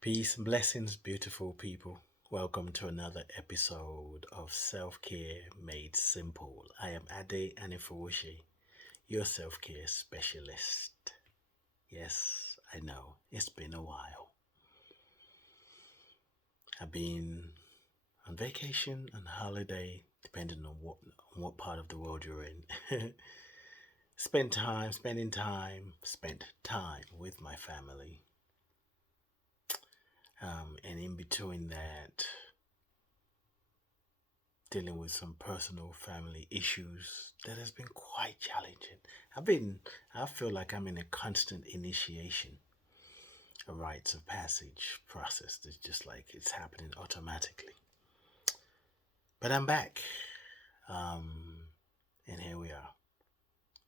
Peace and blessings, beautiful people. Welcome to another episode of Self Care Made Simple. I am Anifowose, your self care specialist. Yes, I know, it's been a while. I've been on vacation, on holiday, depending on what part of the world you're in. Spent time with my family. And in between that, dealing with some personal family issues that has been quite challenging. I feel like I'm in a constant initiation, a rites of passage process that's just like it's happening automatically. But I'm back, um, and here we are.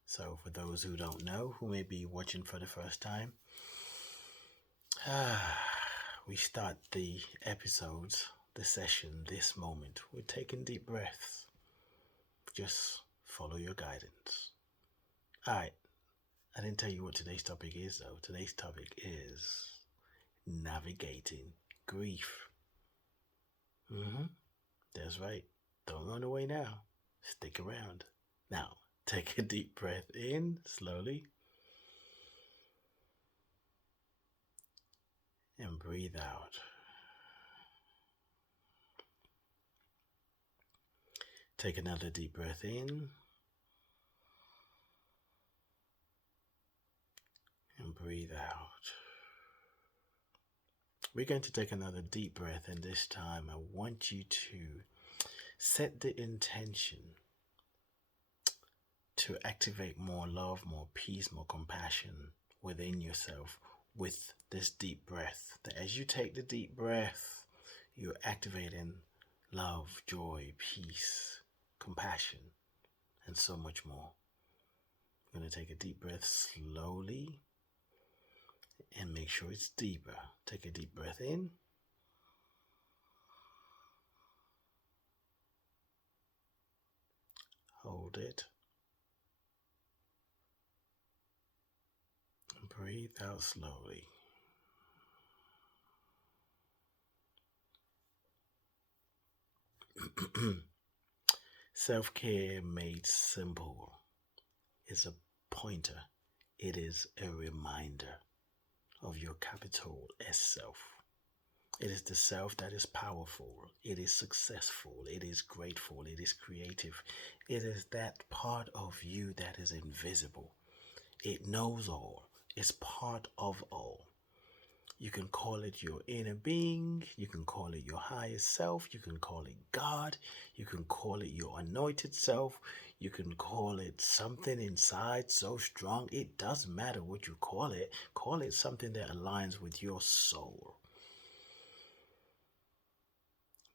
So, for those who don't know, who may be watching for the first time, we start the episodes, the session, this moment. We're taking deep breaths. Just follow your guidance. Alright, I didn't tell you what today's topic is though. Today's topic is navigating grief. That's right. Don't run away now. Stick around. Now, take a deep breath in slowly and breathe out. Take another deep breath in and breathe out. We're going to take another deep breath, and this time I want you to set the intention to activate more love, more peace, more compassion within yourself with this deep breath. That as you take the deep breath, you're activating love, joy, peace, compassion, and so much more. I'm going to take a deep breath slowly and make sure it's deeper. Take a deep breath in. Hold it. And breathe out slowly. Self-care made simple is a pointer. It is a reminder of your capital S self. It is the self that is powerful. It is successful. It is grateful. It is creative. It is that part of you that is invisible. It knows all. It's part of all. You can call it your inner being. You can call it your higher self. You can call it God. You can call it your anointed self. You can call it something inside so strong. It doesn't matter what you call it. Call it something that aligns with your soul.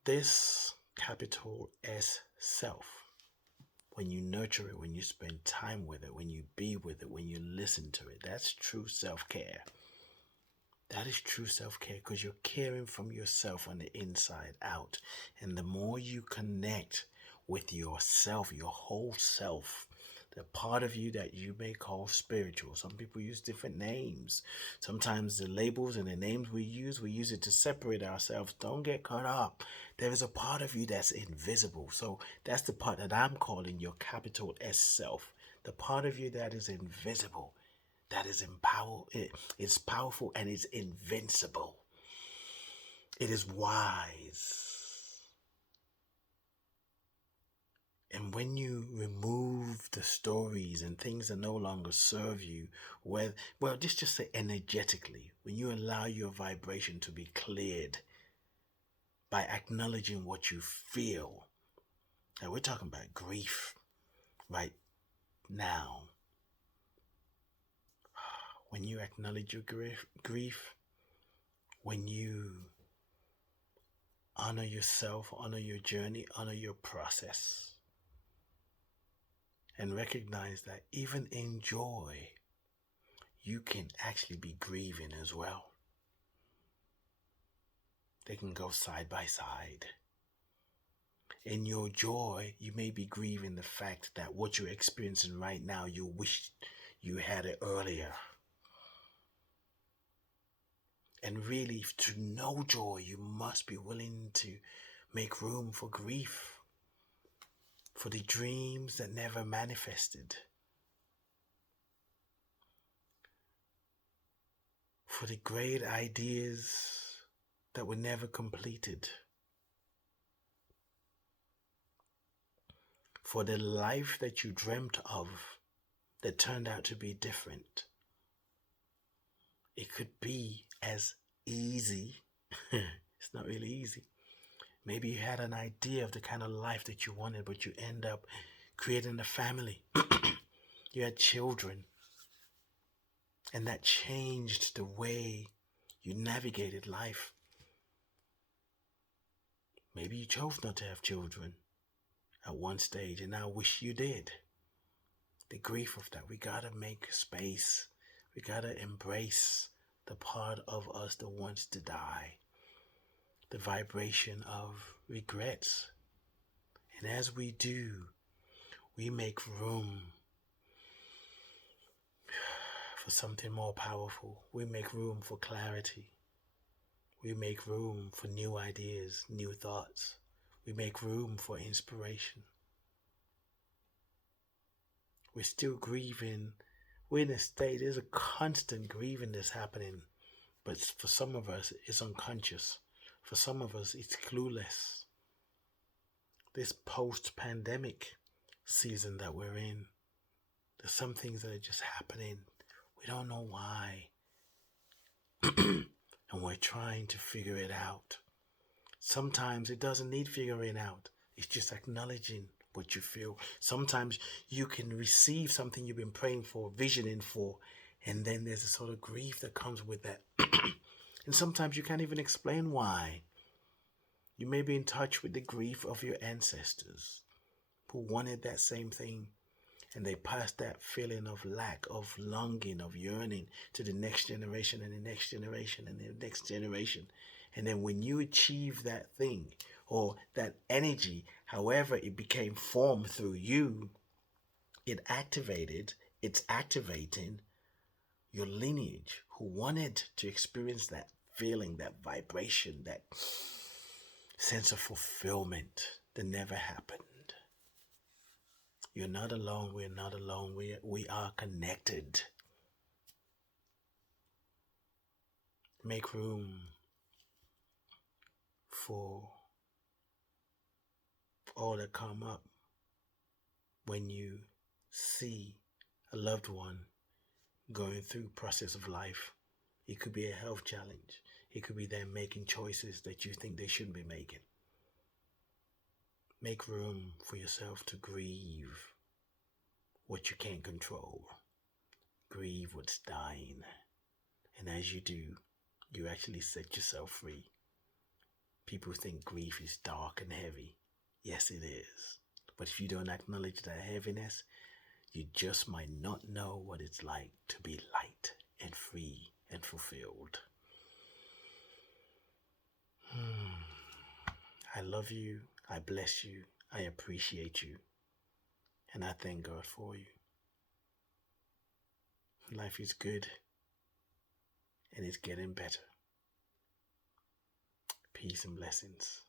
This capital S self, when you nurture it, when you spend time with it, when you be with it, when you listen to it, that's true self-care. That is true self-care because you're caring from yourself on the inside out. And the more you connect with yourself, your whole self, the part of you that you may call spiritual. Some people use different names. Sometimes the labels and the names we use it to separate ourselves. Don't get caught up. There is a part of you that's invisible. So that's the part that I'm calling your capital S self. The part of you that is invisible. That is it's powerful and it's invincible. It is wise. And when you remove the stories and things that no longer serve you, just say energetically, when you allow your vibration to be cleared by acknowledging what you feel. Now we're talking about grief right now. When you acknowledge your grief, when you honor yourself, honor your journey, honor your process, and recognize that even in joy, you can actually be grieving as well. They can go side by side. In your joy, you may be grieving the fact that what you're experiencing right now, you wish you had it earlier. And really, to know joy, you must be willing to make room for grief, for the dreams that never manifested, for the great ideas that were never completed, for the life that you dreamt of that turned out to be different. It could be as easy. It's not really easy. Maybe you had an idea of the kind of life that you wanted, but you end up creating a family. You had children, and that changed the way you navigated life. Maybe you chose not to have children at one stage, and now wish you did. The grief of that. We gotta make space. We gotta embrace the part of us that wants to die. The vibration of regrets. And as we do, we make room for something more powerful. We make room for clarity. We make room for new ideas, new thoughts. We make room for inspiration. We're still grieving. We're in a state, there's a constant grieving that's happening. But for some of us, it's unconscious. For some of us, it's clueless. This post-pandemic season that we're in, there's some things that are just happening. We don't know why. And we're trying to figure it out. Sometimes it doesn't need figuring out. It's just acknowledging what you feel. Sometimes you can receive something you've been praying for, visioning for, and then there's a sort of grief that comes with that. And sometimes you can't even explain why. You may be in touch with the grief of your ancestors who wanted that same thing, and they passed that feeling of lack, of longing, of yearning to the next generation and the next generation and the next generation. And then when you achieve that thing or that energy, however it became formed through you, it's activating your lineage who wanted to experience that feeling, that vibration, that sense of fulfillment that never happened. You're not alone. We're not alone. We are connected. Make room for all that come up when you see a loved one going through process of life. It could be a health challenge. It could be them making choices that you think they shouldn't be making. Make room for yourself to grieve what you can't control. Grieve what's dying. And as you do, you actually set yourself free. People think grief is dark and heavy. Yes, it is. But if you don't acknowledge that heaviness, you just might not know what it's like to be light and free and fulfilled. I love you. I bless you. I appreciate you. And I thank God for you. Life is good. And it's getting better. Peace and blessings.